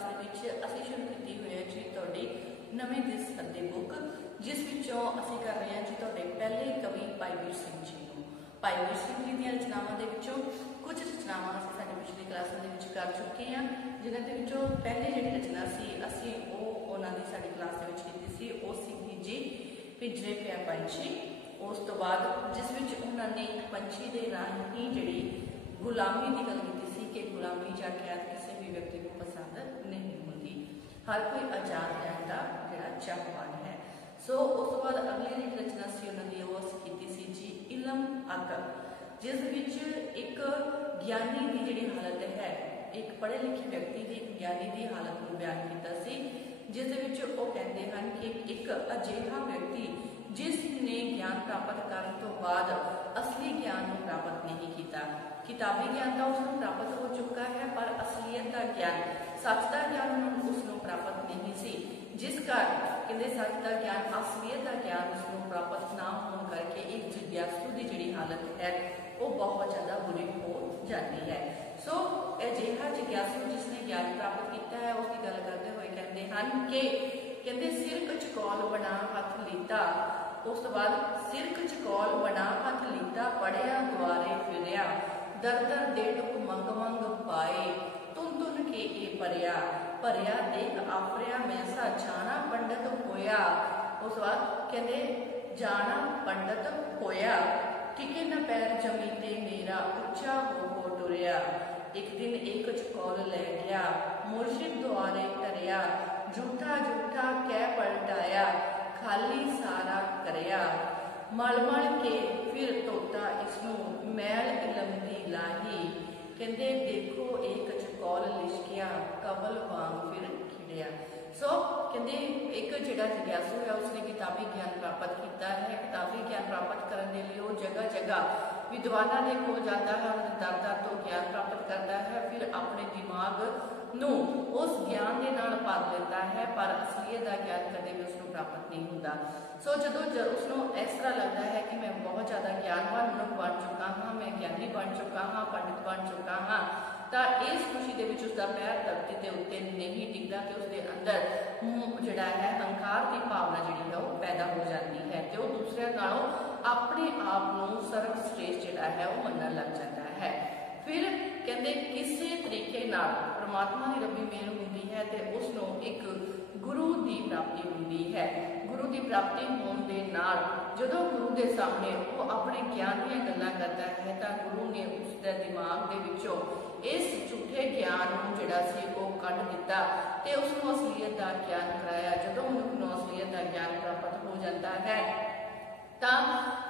Class असीं शुरू की हुई है जी तुहाडी नवीं दिस अद्धी बुक, जिस विचों असीं कर रहे हैं जी तुहाडे पहले कवि भाई वीर सिंह जी नूं। भाई वीर सिंह जी दी रचनावां दे विचों कुछ रचनावां असीं साडी पिछली क्लासां दे विच कर चुके हैं, जिन्हां दे विचों पहली जिहड़ी रचना सी असीं उन्हां दी साडी क्लास दे विच कीती सी ओह सी जी पिंजरे पिया पंछी। उस तो बाद जिस विच उन्होंने एक पंछी के राही जिहड़ी गुलामी की गल की सी कि गुलामी या कैद किसी भी व्यक्ति को पसंद नहीं होती, हर कोई आजाद रहने का जिहड़ा चाहवान है। सो उस तो बाद अगली जी रचना सी उन्होंने वो की सी जी इलम अकल, जिस विच एक ज्ञानी की जिहड़ी हालत है, एक पढ़े लिखे व्यक्ति की एक ज्ञानी की हालत को बयान किया सी, जिस विच वो कहते हैं कि एक अजिहा व्यक्ति जिसने ज्ञान प्राप्त करने तो बाद असली ज्ञान को प्राप्त नहीं किया। किताबी ज्ञान तो उसको प्राप्त हो चुका है, पर असलीयत का ज्ञान, सच का ज्ञान उसको प्राप्त नहीं सी, जिस कारण कहते सच का ज्ञान, असलीयत का ज्ञान उसको प्राप्त ना होने करके एक जिज्ञासु की जिहड़ी हालत है वो बहुत ज़्यादा बुरी हो जाती है। सो अजिहा जिज्ञासु जिसने ज्ञान प्राप्त किया है उसकी गल करते हुए कहते हैं कि कहते सिर कचकौल बना हथ लीता, उस तो बाद सिर कचकौल बना हथ लीता, पढ़िया द्वारे फिरिया, दर दर दे टुक मंग मंग पाए, तुन तुन के ए परिया, परिया देख आफरिया मैसा जाना पंडित होया। उस बाद कहते जाना पंडित होया, टिके न पैर जमी ते मेरा उच्चा हो टुरिया, एक दिन एक कचकौल ले गया, मुर्शिद द्वारे टरिया, झूठा झूठा कै पलटाया, खाली सारा करया, मल मल के फिर धोता इसनू, मैल इलम दी लाही, कहते देखो एक कचकौल लिशकिया, कवल वांग फिर खिड़िया। सो कहते एक जिहड़ा जिज्ञासु है उसने किताबी ज्ञान प्राप्त किया है, किताबी ज्ञान प्राप्त करने के लिए वो जगह जगह विद्वाना के कोल जाता है, दर दर तो ज्ञान प्राप्त करता है, फिर अपने दिमाग नूं उस ज्ञान के नाल भर लेता है, पर असलीयत का ज्ञान कदे भी उसको प्राप्त नहीं होता। सो जो उसको इस तरह लगता है कि मैं बहुत ज़्यादा ज्ञानवान मनुष्य बन चुका हाँ, मैं ज्ञानी बन चुका हाँ, पंडित बन चुका हाँ, तो इस खुशी के उसका पैर धरती के उत्ते नहीं टिकता, तो उसके अंदर जिहड़ा है अहंकार की भावना जिहड़ी है वो पैदा हो जाती है, तो दूसरे नालों अपने आप को सर्वश्रेष्ठ जिहड़ा है वो मनन लग जाता है। फिर कहते किसी तरीके नाल परमात्मा की रब्बी मेहर होती है तो उसनों एक गुरु की प्राप्ति होती है। गुरु की प्राप्ति होने के नाल जदों गुरु के सामने वो अपने ज्ञान दी गल्लां करता है तो गुरु ने उसके दिमाग के विचों इस झूठे ज्ञान को जिहड़ा सी वो कढ दिता ते उसनों असलीयत का ज्ञान कराया। जदों मनुख नूं असलीयत का ज्ञान प्राप्त हो जाता है तो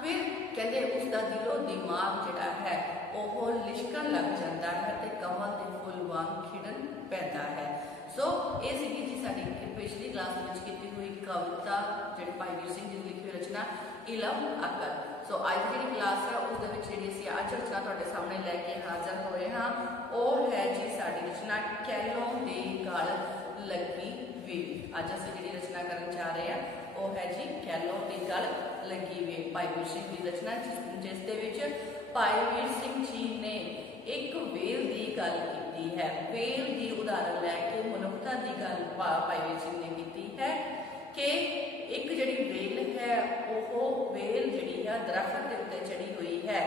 फिर कहते उसका दिलो दिमाग जिहड़ा है वो लिशकन लग जाता है तो कमल के फुल वांग खिड़न पैदा है। सो ये सी जी साडी पिछली क्लास में की हुई कविता जिहड़ी भाई वीर सिंह जी की लिखी हुई रचना इलम अकल। सो अज की क्लास है उस जी अज रचना तुहाडे सामने लैके हाजिर होए हाँ, वो है जी साडी रचना कैलों दे गल लगी वे। अज असीं जिहड़ी रचना करन जा रहे हैं वो है जी कैलों दे गल लगी वे, भाई वीर सिंह की रचना जिस दे विच भाई वीर सिंह जी ने एक वेल की गल की है। वेल की उदाहरण लैके मनुखता की गल भाई वीर सिंह ने की है कि एक जिहड़ी वेल है वो वेल जिहड़ी है दरख्त के उत्ते चढ़ी हुई है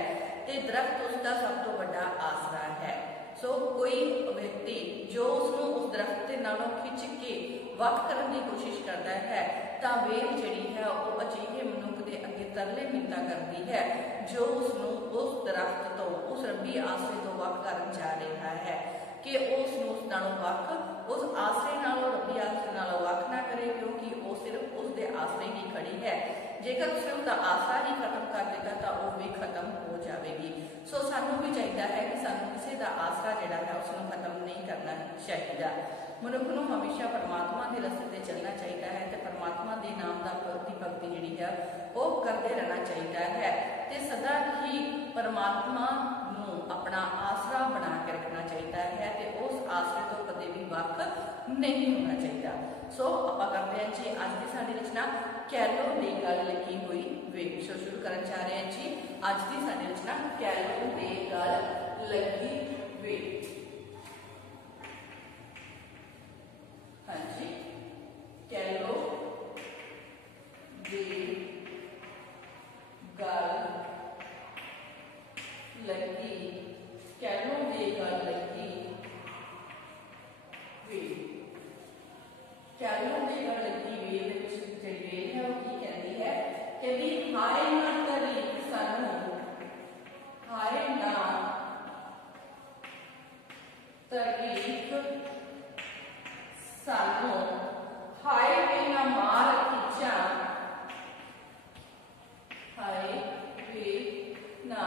तो दरख्त उसका सब तो बड़ा आसरा है। सो कोई व्यक्ति जो उसनों उस दरख्त के नालों खिंच के वख करने की कोशिश करता है तो वेल जिहड़ी है वो अजिहे मनुख के अगे तरले मिन्नतां करती है जो उसनों उस दरख्त तो उस रब्बी आसरे तो वख करन जा रहा है कि उसनों उस नालों वख उस आसरे नालों रब्बी आसरे नालों वख ना करे, क्योंकि वो सिर्फ उसके आसरे ही खड़ी है। जेकर उसने उसका आसरा ही खत्म कर देगा तो वो भी खत्म हो जाएगी। सो सानू भी चाहिए है कि सानू किसी का आसरा जिहड़ा है उसनों खत्म नहीं करना चाहिए। मनुख नूं हमेशा परमात्मा के रस्ते ते चलना चाहिए है तो परमात्मा के नाम की भगती जिहड़ी है वो करते रहना चाहिए है तो सदा ही परमात्मा नूं अपना आसरा बना के रखना चाहिए है तो उस आसरे तो कदे भी वख नहीं होना चाहिए। सो आपां करते हैं जी अज की साडी रचना कैलों दे गल लगी हुई वे। सो शुरू करन जा रहे हैं जी अज की साडी रचना कैलों दे गल लगी वे। कैलो दे गल लगी वेल दे विच जिहड़ी वेल है वो की कहती है, कहती हाय ना तरीक सानू, हाय ना तरीक सानू, हाय वे ना मार खिंचा, हाय वे ना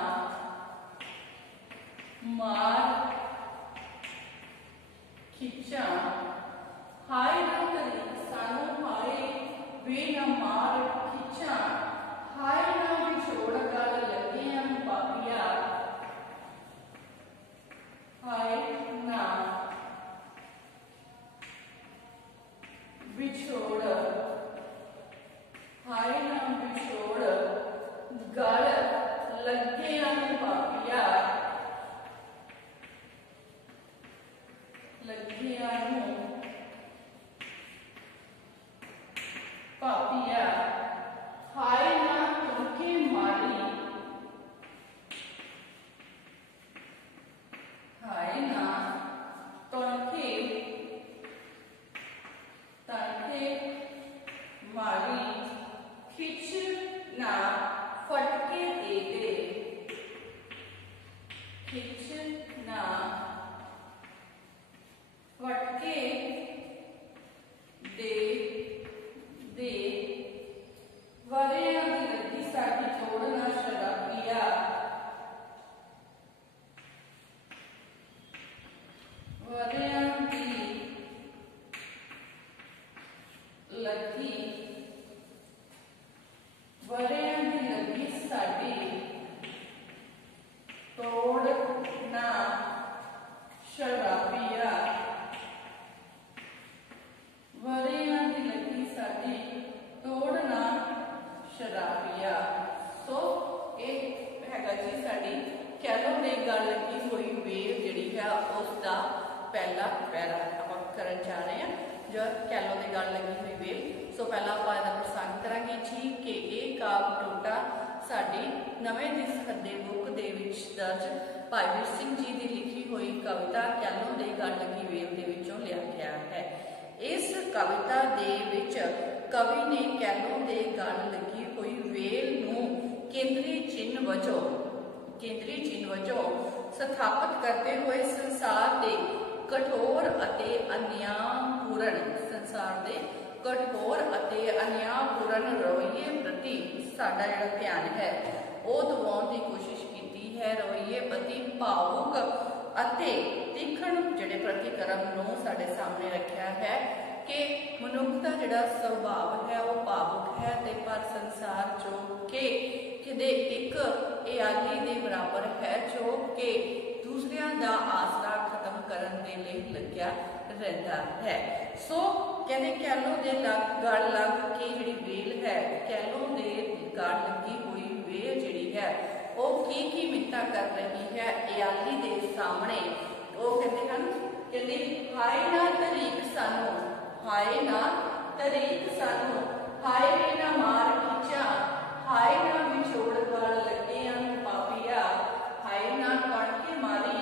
मार खिंचा, हाय ना तरीक सानू, हाय वे ना मार खिंचा, हाय ना विछोड़ गल लगे हम पापिया, हाय ना विछोड़, हाय ना विछोड़ गल लगे हम पापिया, लगे हम पापिया, हाय ना तुमके मारी, हाय ना तुमके मारी, खिंच ना फटके दे दे, खिंच ना फटके दे दे, वरियां दी लगी साडी तोड़ ना शराबिया, वरियां दी लगी, वरियां दी लगी साडी तोड़ ना शराबिया, वरियां दी लगी साडी तोड़ ना शराबिया। सो ये हैगा जी साडी कैलो दे गल लगी हुई वेल जिहड़ी है उसका पहला पैरा आपां करन जा रहे हैं, जो कैलो दे गल लगी हुई वेल। सो पहला आपां इहदा प्रसंग करांगे जी कि ये काव्य टोटा साडी नवें दिस हद्दे बुक दे विच दर्ज भाई वीर सिंह जी की लिखी हुई कविता कैलो दे गल लगी वेल दे विचों लिया गया है। इस कविता दे विच कवि ने कैलो दे गल लगी हुई वेल नूं केंद्री चिन्ह वजों स्थापित करते हुए संसार दे कठोर अते अन्यायपूर्ण रवैये प्रति साडा जिहड़ा ध्यान है वो दिवाउण दी कोशिश कीती है। रवैये प्रति भावुक अते तीखण जिहड़े प्रतिक्रम नूं साडे सामने रखिया है कि मनुख दा जिहड़ा सुभाव है वो भावुक है ते पर संसार जो कि किते एक इयाली दे बराबर है जो कि दूसरियां दा आसरा खत्म करन दे लई लग्या रहिंदा है। सो कहते कैलो दे गल लग के जिहड़ी वेल है, कैलो दे गल लगी हुई वेल जिहड़ी है वो की मिन्नतां कर रही है इयाली दे सामने। वो कहते हैं कहते हाय ना तरीक सानू, हाय ना तरीक सानू, हाय वे ना मार खिंचा, हाय ना विछोड़ गल लगे हम पापिया, हाय ना कणके मारी,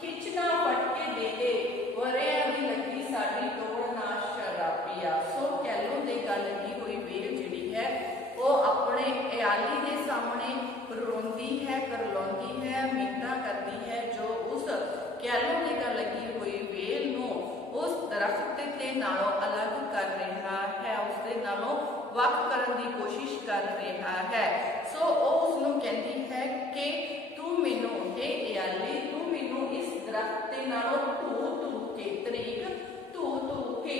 खिंच ना फटके दे दे, वरियां दी लगी साडी तोड़ ना शराबिया। सो कैलो दे गल लगी हुई वेल जिहड़ी है वो अपने इयाली दे सामने रोंदी है, करलाउंदी है, मिन्नतां करदी है जो उस कैलो दे गल लगी हुई वेल नूं उस दरख्त ते नालों अलग कर रहा है, उसदे नालों वख करन दी कोशिश कर रहा है। सो उसनूं कहंदी है कि तू मैनू हे इयाली, तू मैनू इस दरख्त ते नालों धू के तरीक धू के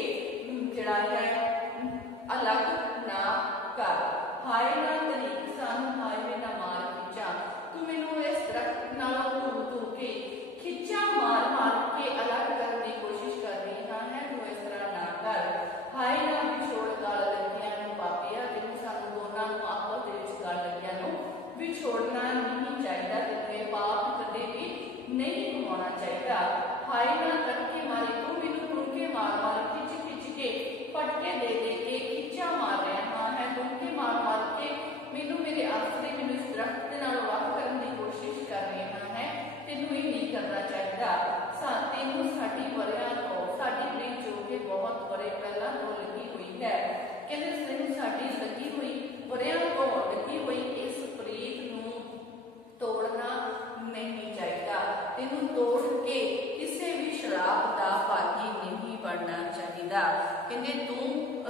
जिहड़ा है अलग ना कर, हाय ना तरीक सानू, हाय वे ना मार खिंचा, तू मैनू इस दरख्त नालों धू के खिंचा मार के अलग करने की कोशिश कर रही है, तू इस तरह ना कर, हाय ना विछोड़ गल लगियां नूं पापिया, तेनू सानू दोनां नूं आपस दे विच गल लगियां नूं विछोड़ना नहीं चाहिए, तेरे पाप कदे भी नहीं कमाउणा चाहिए। हाय ना कटके मारी, तू मैनू टुनके मार खिंच के पटके दे के खिंचा मार रहा है, टुनके मार के मैनू मेरे आसरे मैनू इस दरख्त दे नाल वख करने की कोशिश कर रहा है, तेनू ये नहीं करना चाहिए। तेनू साडी वरियां तो साडी प्रीत जो कि बहुत बड़े पहला तो लगी है। कहते तैनूं साडी लगी हुई वरियां तो लगी हुई इस प्रीत नूं तोड़ना नहीं चाहिए। तेनू तोड़ के किसी भी शराब का भागी नहीं बनना चाहिए। कहते तू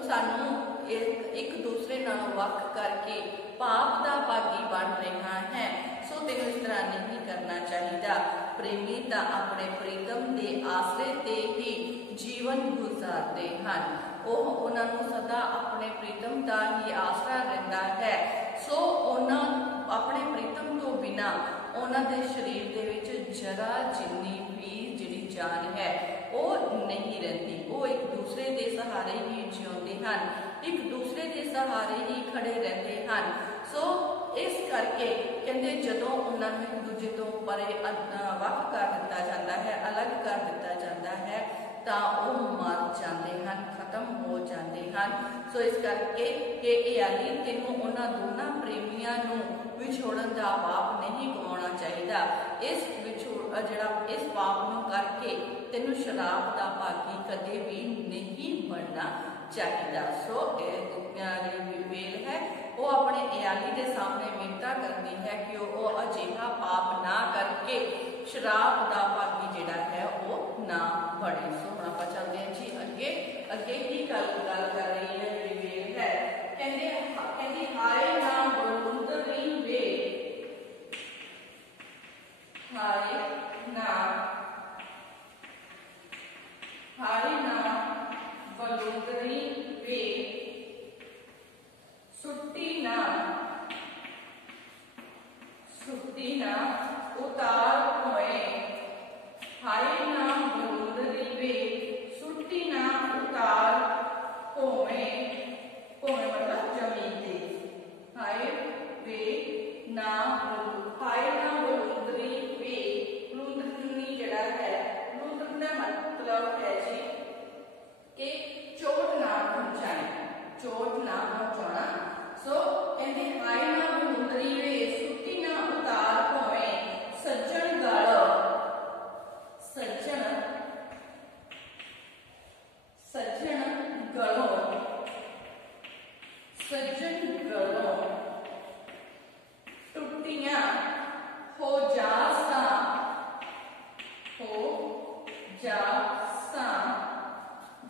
सानू एक दूसरे नालों वख करके पाप का भागी बन रहा है, सो तेन इस तरह नहीं करना चाहिए। प्रेमी तो अपने प्रीतम के आसरे ते ही जीवन गुजारते हैं, उन्होंने सदा अपने प्रीतम का ही आसरा रहता है। सो उन्होंने अपने प्रीतम तो बिना उन्होंने शरीर के विच जरा जिन्नी भी जिहड़ी जान है वो नहीं रहती। वो एक दूसरे के सहारे ही जिउंदे हैं, एक दूसरे के सहारे ही खड़े रहते हैं। सो इस करके कहते जदों उन्होंने एक दूजे तो परे वख कर दिता जाता है, अलग कर दिता जाता है, तो वो मर जाते हैं, खत्म हो जाते हैं। सो इस करके कि याली तेनों उन्होंने दोनों प्रेमियों नूं विछोड़न का पाप नहीं कमाना चाहिए। इस पाप नूं करके तेनों शराब का भागी कदे भी नहीं बनना चाहिए। सो वेल है वो अपने इयाली के सामने मिन्नतां करती है कि वो अजिहा पाप ना करके शराब का भागी जिहड़ा है वो ना बने। सो हुण आपां चलदे हां जी अगे अगे की गल कर रही है जी वेल है। कहंदी हाय ना बलुंदरी वे, हाय ना बलुंदरी वे, सुट्टी ना उतार होए। हाय ना बलुंदरी वे, सुट्टी ना उतार होए। होए मतलब जमीन पे। हाय वे ना बलुंदरी वे, बलुंदरी जड़ा है, बलुंदरी का मतलब है जी कि चोट ना पहुंचाए, चोट ना पहुंचाना। सो कहते हाय ना बलुंदरी वे, सुट्टी ना उतार होए। सज्जन गल, सज्जन गलो, सज्जन गलो टुटियां हो जासा,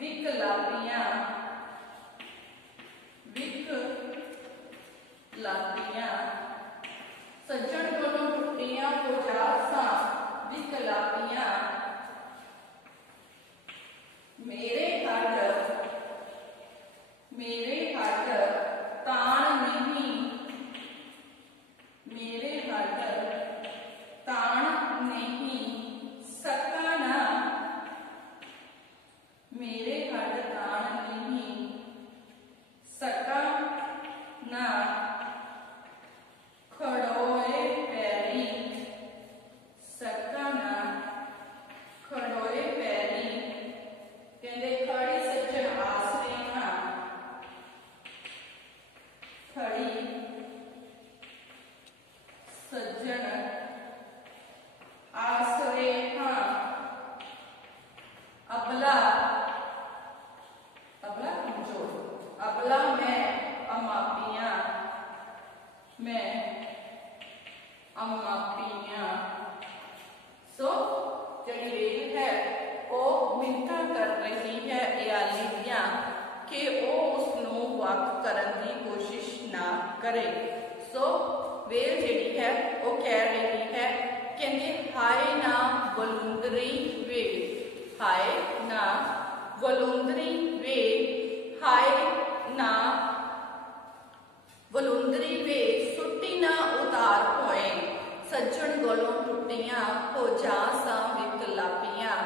विकलापियां सज्जन गलों टुटियां हो जासा विकलापियां। मेरे हट तान नहीं, मेरे हट तान नहीं सका ना, मेरे हट तान नहीं सका ना। खड़ोए पैरी, सका ना खड़ोए पैरी। कहते खड़ी सज्जन आसरे हाँ, खड़ी सज्जन आसरे हाँ। अबला कमजोर, अबला मैं अमापियां, मैं अमापियां। सो जड़ी वेल है वो मिन्नतां कर रही है इयाली दियां कि वो उसनूं वख करन दी कोशिश ना करे। सो वेल जिहड़ी है वो कह रही है, कहंदी हाय ना बलुंदरी वे, हाय ना बलुंदरी वे, हाय ना बलुंदरी वे, सुट्टी ना उतार होए। सज्जन गलों टुटियां हो जासा विकलापियां।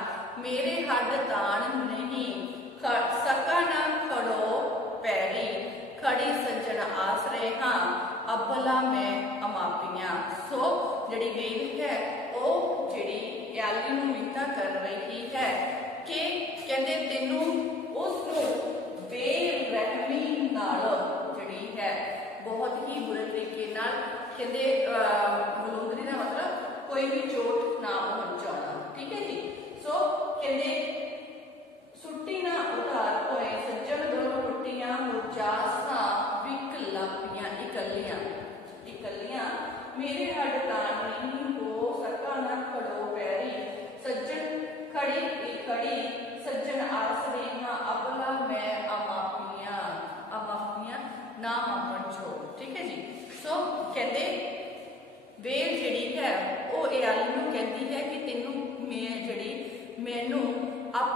मेरे हड तान नहीं सका ना खड़ो पैरी। खड़ी सज्जन आसरे हाँ, अबला मैं अमापियां। सो जड़ी वेल है वो जड़ी इयाली नूं मिन्नतां कर रही है कि कहंदे तेनू उसनूं बेरहमी नाल जड़ी है बहुत ही बुरे तरीके नाल कहंदे बलुंदरी का मतलब कोई भी चोट ना पहुंचाना। ठीक है जी। सो कहंदे सुट्टी ना उतार होए। सज्जन गलों टुटियां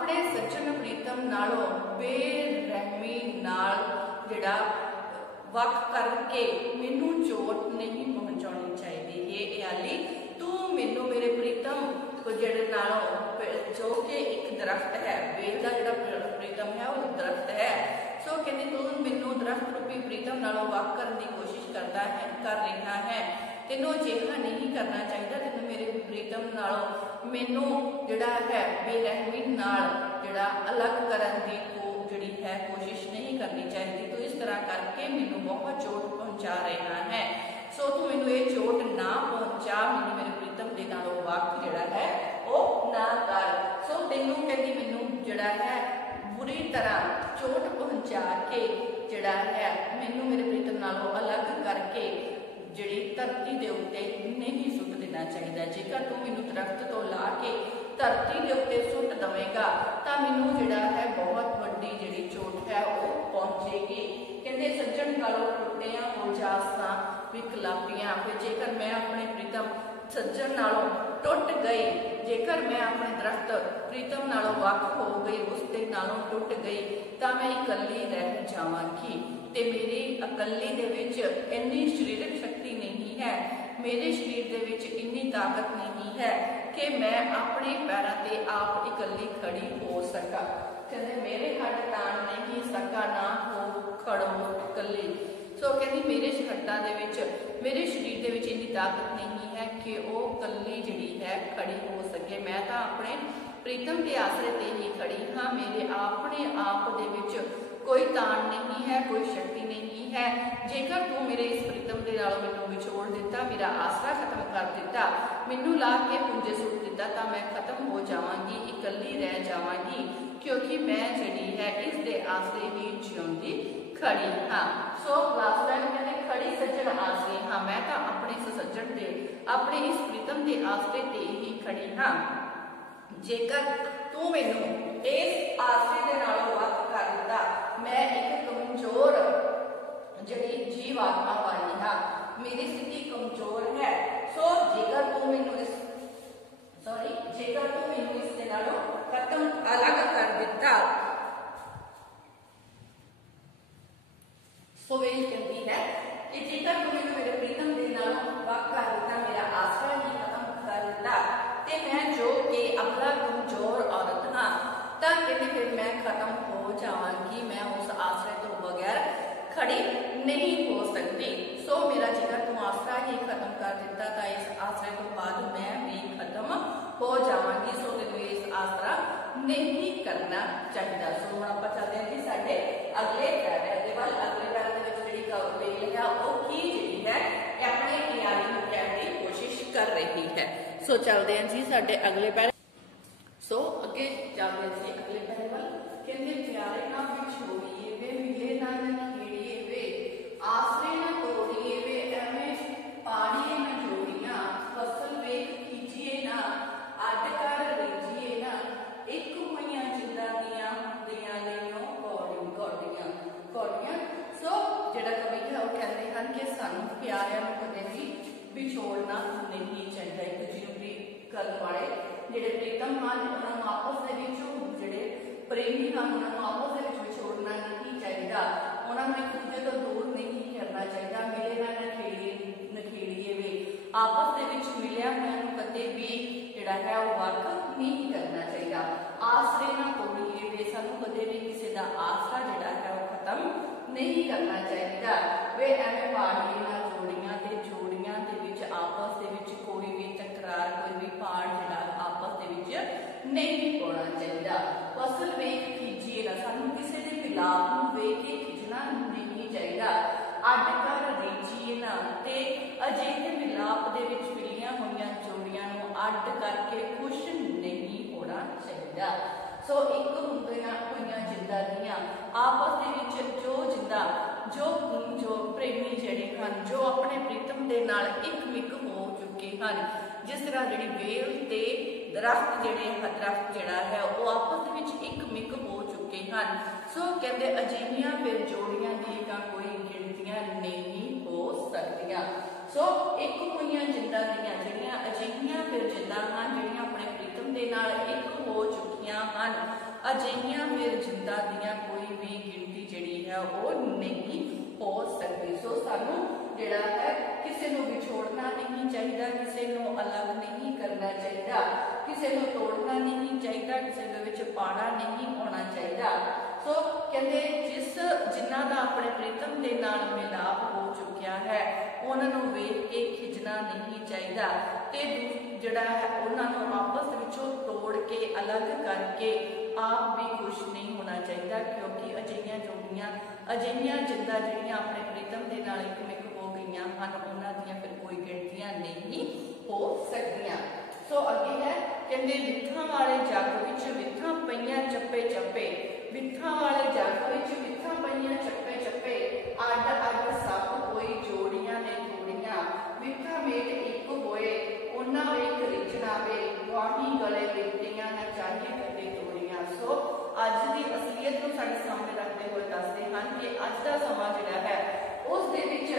अपने सज्जन प्रीतम नालों बेरहमी नाल जिहड़ा वख करके मैनू चोट नहीं पहुंचानी चाहिए। ये इयाली तू मैनू मेरे प्रीतम जिहड़े नालों जो कि एक दरख्त है, बेल का जिहड़ा प्रीतम है वो दरख्त है। सो कहते तू मैनू दरख्त रूपी प्रीतम नालों वख करने की कोशिश कर रहा है। तेनों अजिहा नहीं करना चाहिए। तेनों मेरे प्रीतम नालों मैनू जिहड़ा है बेरहमी नाल जिहड़ा अलग करन दी जिहड़ी है कोशिश नहीं करनी चाहिए। तो इस तरह करके मैनू बहुत चोट पहुंचा रहा है। सो तू मैनू ये चोट ना पहुंचा, मैनू मेरे प्रीतम दे नालों वख जिहड़ा है वो ना कर। सो तेनू कहती मैनू जिहड़ा है बुरी तरह चोट पहुंचा के जिहड़ा है मैनू मेरे प्रीतम नालों अलग करके जिहड़ी धरती दे उत्ते नहीं सुट देना चाहिए। जेकर तू मैनू दरख्त तो ला के धरती के उत्ते सुट देवेगा तो मैनू जिहड़ा है बहुत वड्डी जिहड़ी चोट है वो पहुंचेगी। कहते सज्जन नालों टुटिया हो जासां विकलापियां। फिर जेकर मैं अपने प्रीतम सज्जन नालों टुट गई, जेकर मैं अपने दरख्त प्रीतम नालों वख हो गई, उसके नालों टुट गई तो मैं इकल्ली रह जावांगी। ते मेरी इकल्ली दे विच इन्नी शरीरक शक्ति नहीं है, मेरे शरीर दे विच इन्नी ताकत नहीं है कि मैं अपने पैरों ते आप इकल्ली खड़ी हो सका। कहते मेरे हड्ड तान नहीं सका ना हो खड़ो इकल्ली। सो कहती मेरे हड्डां दे विच मेरे शरीर दे विच इन्नी ताकत नहीं है कि वो कल्ली जिहड़ी है खड़ी हो सके। मैं तो अपने प्रीतम के आसरे ते ही खड़ी हाँ। मेरे अपने आप दे विच कोई तान नहीं है, कोई शक्ति नहीं है। जेकर तू मेरे इस प्रीतम के नालों मैनू विछोड़ दिता, मेरा आसरा खत्म कर दिता, मैनू ला के पुंजे सुट दिता तो मैं खत्म हो जावांगी, इकल्ली रह जावांगी, क्योंकि मैं जिहड़ी है इस दे आसरे ही जिउंदी खड़ी हाँ। सो लास्ट लाइन कहते खड़ी सज्जन आसरे हाँ। मैं तो अपने इस सज्जन दे अपने इस प्रीतम के आसरे ते ही खड़ी हाँ। जेकर तू मैनू इस आसरे दे नालों वख कर दिता, मैं एक कमजोर जिहड़ी जीव आत्मा वाली हाँ, मेरी स्थिति कमजोर है। सो जेकर तू मैनू इस दे नालों खत्म अलग कर दिता। सो वे कहती है कि जेकर तू मैनू मेरे प्रीतम दे नालों वख कर दिता, मेरा आसरा ही खत्म कर दिता ते मैं जो कि अबला कमजोर औरत हाँ, तो कहते फिर मैं खत्म हो जावांगी, मैं उस आसरे तो बगैर खड़ी नहीं हो सकती। सो मेरा जेकर तू आसरा ही खत्म कर दिता तो इस आसरे तो बाद मैं भी खत्म हो जावांगी। सो तेनू इस आसरा नहीं करना चाहिए। सो हुण आपां चलदे हां जी साडे अगले पैरे दे वल। अगले पैरे दे विच जिहड़ी कविता है वो की जिहड़ी है अपने इयाली नूं कहण दी कोशिश कर रही है। सो चलदे हां जी साडे अगले पैरे। सो अगे चलदे हां जी अगले पैरे वल। कहंदे प्यारे ना विछोड़िए वे, मिले ना नखेड़िए वे, आसरे ना तोड़िए वे, एवें पाड़िए ना जोड़ियां, फसल वेख खींचिए ना, अड कर रीझिए ना, एक होइयां जिंदा दियां हुंदियां नैनों कौड़ियां कौड़ियां। सो जिहड़ा कवि है वो कहते हैं कि सानू प्यारिਆਂ ਨੂੰ कदे भी विछोड़ना नहीं चाहिए। एक दूजे की गल वाले जिहड़े प्रीतम ਹਨ ਉਹਨਾਂ ਨੂੰ आपस ਦੇ ਵਿੱਚ ਜਿਹੜੇ प्रेमी ਹਨ ਉਹਨਾਂ ਨੂੰ आपस ਦੇ ਵਿੱਚ ਵਿਛੋੜਨਾ नहीं चाहिए, ਉਹਨਾਂ ਨੂੰ एक दूजे ਤੋਂ दूर नहीं करना चाहिए। मिले ना नखेड़िए वे, आपस ਦੇ ਵਿੱਚ ਮਿਲਿਆ ਹੋਇਆਂ ਨੂੰ कदे भी ਜਿਹੜਾ है वो वख नहीं करना चाहिए। आसरे ना तोड़िए वे, सानू कदे भी किसी का आसरा जिहड़ा है वो खत्म नहीं करना चाहिए। वे एवें पाड़िए ना जोड़ियां ते जोड़ियां दे विच आपस दे विच कोई भी तकरार कोई भी पाड़ जिहड़ा आपस दे विच नहीं पाउणा चाहिए। फसल वेख खींचिए ना, सानू किसी के मिलाप नूं वेख के खिंचना नहीं चाहिए। अड कर रीझिए ना, ते अजिहे मिलाप दे विच मिलियां होईयां जोड़ियां नूं अड करके खुश नहीं होना चाहिए। सो एक हुंदियां होईयां जिंदा दियां आपस दे विच जो जिंदा जो प्रेमी जिहड़े हन जो अपने प्रीतम दे नाल इकमिक हो चुके हैं, जिस तरह जिहड़ी बेल ते दरख्त जिहड़ा है वो आपस दे विच इकमिक हो चुके हैं। सो कहते अजिहियां फिर जोड़ियां दी कोई गिनतियां नहीं हो सकदियां। सो एक होईयां जिंदा दियां जिहड़ियां अजिहियां फिर जिंदा हन, जिहड़ियां अपने प्रीतम दे नाल इक हो चुकियां हन, ਅਜਿਹੀਆਂ ਫਿਰ ਜਿੰਦਾਂ ਦੀਆਂ ਕੋਈ ਵੀ ਗਿਣਤੀ ਜਿਹੜੀ ਹੈ ਉਹ ਨਹੀਂ ਹੋ ਸਕਦੀ। ਸੋ ਸਾਨੂੰ ਜਿਹੜਾ ਹੈ ਕਿਸੇ ਨੂੰ ਵਿਛੋੜਨਾ ਨਹੀਂ ਚਾਹੀਦਾ, ਕਿਸੇ ਨੂੰ ਅਲੱਗ ਨਹੀਂ ਕਰਨਾ ਚਾਹੀਦਾ, ਕਿਸੇ ਨੂੰ ਤੋੜਨਾ ਨਹੀਂ ਚਾਹੀਦਾ, ਕਿਸੇ ਦੇ ਵਿੱਚ ਪਾੜਾ ਨਹੀਂ ਹੋਣਾ ਚਾਹੀਦਾ। ਸੋ ਕਹਿੰਦੇ ਜਿਨ੍ਹਾਂ ਦਾ ਆਪਣੇ ਪ੍ਰੀਤਮ ਦੇ ਨਾਲ ਮਿਲਾਪ ਹੋ ਚੁੱਕਿਆ ਹੈ ਉਹਨਾਂ ਨੂੰ ਵੇਖ ਕੇ ਖਿਜਣਾ ਨਹੀਂ ਚਾਹੀਦਾ ਤੇ ਜਿਹੜਾ ਹੈ ਉਹਨਾਂ ਨੂੰ ਆਪਸ ਵਿੱਚੋਂ ਤੋੜ ਕੇ ਅਲੱਗ ਕਰਕੇ ਆਪ ਵੀ ਖੁਸ਼ ਨਹੀਂ ਹੋਣਾ ਚਾਹੀਦਾ, ਕਿਉਂਕਿ ਅਜਿਹੀਆਂ ਜੋੜੀਆਂ ਅਜਿਹੀਆਂ ਜਿੰਦਾਂ ਜਿਹੜੀਆਂ ਆਪਣੇ ਪ੍ਰੀਤਮ ਦੇ ਨਾਲ ਇੱਕ ਹੋ ਗਈਆਂ ਹਨ ਉਹਨਾਂ ਦੀਆਂ ਫਿਰ ਕੋਈ ਗਿਣਤੀਆਂ ਨਹੀਂ ਹੋ ਸਕਦੀਆਂ। ਸੋ ਅੱਗੇ ਹੈ ਕਹਿੰਦੇ ਵਿੱਥਾਂ ਵਾਲੇ ਜੱਗ ਵਿੱਚ ਵਿੱਥਾਂ ਪਈਆਂ ਚੱਪੇ ਚੱਪੇ, ਵਿੱਥਾਂ ਵਾਲੇ ਜੱਗ ਵਿੱਚ ਵਿੱਥਾਂ ਪਈਆਂ ਚੱਪੇ ਚੱਪੇ, ਅੱਡ ਅੱਡ ਸਭ ਕੋਈ ਜੋੜੀਆਂ ਨੇ ਤੋੜੀਆਂ, ਵਿੱਥਾਂ ਮੇਟ ਇੱਕ ਹੋਏ ਉਹਨਾਂ ਵੇਖ ਰਿਚਣਾ ਵੇ, ਵਾਹੀ ਗਲੇ ਲਿਪਟੀਆਂ ਨਾ ਚਾਹੀ ਕਦੇ ਤੋੜੀਆਂ। ਸੋ ਅੱਜ ਦੀ ਅਸਲੀਅਤ ਨੂੰ ਸਾਡੇ ਸਾਹਮਣੇ ਰੱਖਦੇ ਹੋਏ ਦੱਸਦੇ ਹਨ ਕਿ ਅੱਜ ਦਾ ਸਮਾਂ ਜਿਹੜਾ ਹੈ ਉਸ ਦੇ ਵਿੱਚ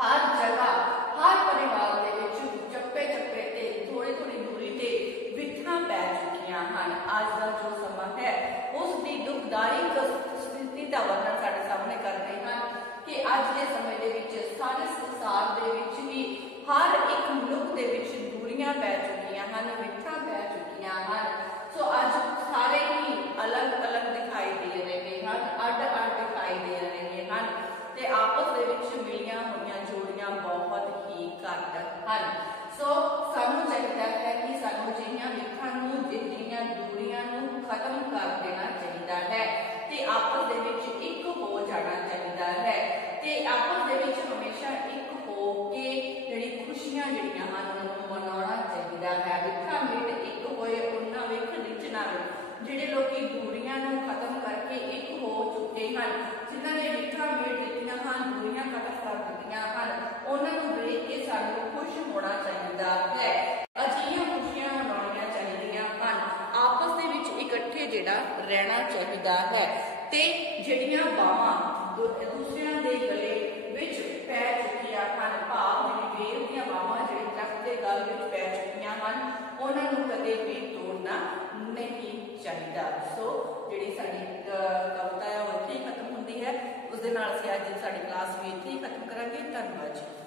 ਹਰ ਜਗ੍ਹਾ ਹਰ ਪਰਿਵਾਰ ਦੇ ਵਿੱਚ ਚੱਪੇ ਚੱਪੇ ਤੇ ਥੋੜੀ ਥੋੜੀ ਦੂਰੀ ਤੇ ਵਿੱਥਾਂ ਪੈ ਚੁੱਕੀਆਂ ਹਨ। ਅੱਜ ਦਾ ਜੋ ਸਮਾਂ ਹੈ ਉਸ ਦੀ ਦੁਖਦਾਇਕ ਸਥਿਤੀ ਦਾ ਵਰਣਨ ਸਾਡੇ ਸਾਹਮਣੇ ਕਰਦੇ ਹਨ ਕਿ ਅੱਜ ਦੇ ਸਮੇਂ ਦੇ ਵਿੱਚ ਸਾਰੇ ਸੰਸਾਰ ਦੇ ਵਿੱਚ ਹੀ ਹਰ ਇੱਕ ਮਨੁੱਖ ਦੇ ਵਿੱਚ ਦੂਰੀਆਂ ਪੈ ਚੁੱਕੀਆਂ ਹਨ, ਵਿੱਥਾਂ ਪੈ ਚੁੱਕੀਆਂ ਹਨ। ਸੋ ਅੱਜ ਸਾਰੇ ਹੀ ਅਲੱਗ-ਅਲੱਗ ਦਿਖਾਈ ਦੇ ਰਹੇ ਹਨ, ਅੱਡ-ਅੱਡ ਦਿਖਾਈ ਦੇ ਰਹੇ ਹਨ ਤੇ ਆਪਸ ਦੇ ਵਿੱਚ ਮਿਲੀਆਂ ਹੋਈਆਂ ਜੋੜੀਆਂ ਬਹੁਤ ਹੀ ਘੱਟ ਹਨ। ਸੋ ਸਾਨੂੰ ਚਾਹੀਦਾ ਹੈ ਕਿ ਸਾਨੂੰ ਅਜਿਹੀਆਂ ਵਿੱਥਾਂ ਨੂੰ, ਅਜਿਹੀਆਂ ਦੂਰੀਆਂ ਨੂੰ ਖਤਮ ਕਰ ਦੇਣਾ ਚਾਹੀਦਾ ਹੈ ਤੇ ਆਪਸ ਦੇ ਵਿੱਚ ਇੱਕ ਹੋ ਜਾਣਾ ਚਾਹੀਦਾ ਹੈ ਤੇ ਆਪਸ ਦੇ ਵਿੱਚ ਹਮੇਸ਼ਾ ਇੱਕ ਹੋ ਕੇ ਜਿਹੜੀ ਖੁਸ਼ੀਆਂ ਜਿਹੜੀਆਂ ਹਨ ਉਹਨਾਂ ਨੂੰ ਮਨਾਉਣਾ ਚਾਹੀਦਾ ਹੈ। ਵਿੱਥਾਂ ਮੇਟ ਇੱਕ ਹੋਏ ਉਹਨਾਂ ਵੇਖ ਰਿਚਣਾ ਵੇ, ਜਿਹੜੇ ਲੋਕੀ ਦੂਰੀਆਂ ਨੂੰ ਖਤਮ ਕਰਕੇ ਇੱਕ ਹੋ ਚੁੱਕੇ ਹਨ, ਜਿਨ੍ਹਾਂ ਨੇ ਵਿੱਥਾਂ ਮੇਟ ਦਿੱਤੀਆਂ ਹਨ, ਦੂਰੀਆਂ ਖਤਮ ਕਰ ਦਿੱਤੀਆਂ ਹਨ, ਉਹਨਾਂ ਨੂੰ ਵੇਖ ਕੇ ਸਾਨੂੰ ਖੁਸ਼ ਹੋਣਾ ਚਾਹੀਦਾ ਹੈ। ਅਜਿਹੀਆਂ ਖੁਸ਼ੀਆਂ ਮਨਾਉਣੀਆਂ ਚਾਹੀਦੀਆਂ ਹਨ, ਆਪਸ ਦੇ ਵਿੱਚ ਇਕੱਠੇ ਜਿਹੜਾ ਰਹਿਣਾ ਚਾਹੀਦਾ ਹੈ ਤੇ ਜਿਹੜੀਆਂ ਬਾਹਾਂ ਦੂਸਰਿਆਂ ਦੇ ਗਲੇ ਵਿੱਚ ਪੈ ਚੁੱਕੀਆਂ ਹਨ, ਭਾਵ ਜਿਹੜੀ ਵੇਲ ਦੀਆਂ ਬਾਹਾਂ ਜਿਹੜੇ ਦਰਖਤ ਦੇ ਗਲ ਵਿੱਚ ਪੈ ਚੁੱਕੀਆਂ ਹਨ ਉਹਨਾਂ ਨੂੰ ਕਦੇ ਵੀ ਤੋੜਨਾ ਨਹੀਂ ਚਾਹੀਦਾ। ਸੋ ਜਿਹੜੀ ਸਾਡੀ ਕਵਿਤਾ ਹੈ ਉਹ ਇੱਥੇ ਹੀ ਖਤਮ ਹੁੰਦੀ ਹੈ। ਉਸ ਦੇ ਨਾਲ ਅਸੀਂ ਅੱਜ ਸਾਡੀ ਕਲਾਸ ਵੀ ਇੱਥੇ ਹੀ ਖਤਮ ਕਰਾਂਗੇ। ਧੰਨਵਾਦ ਜੀ।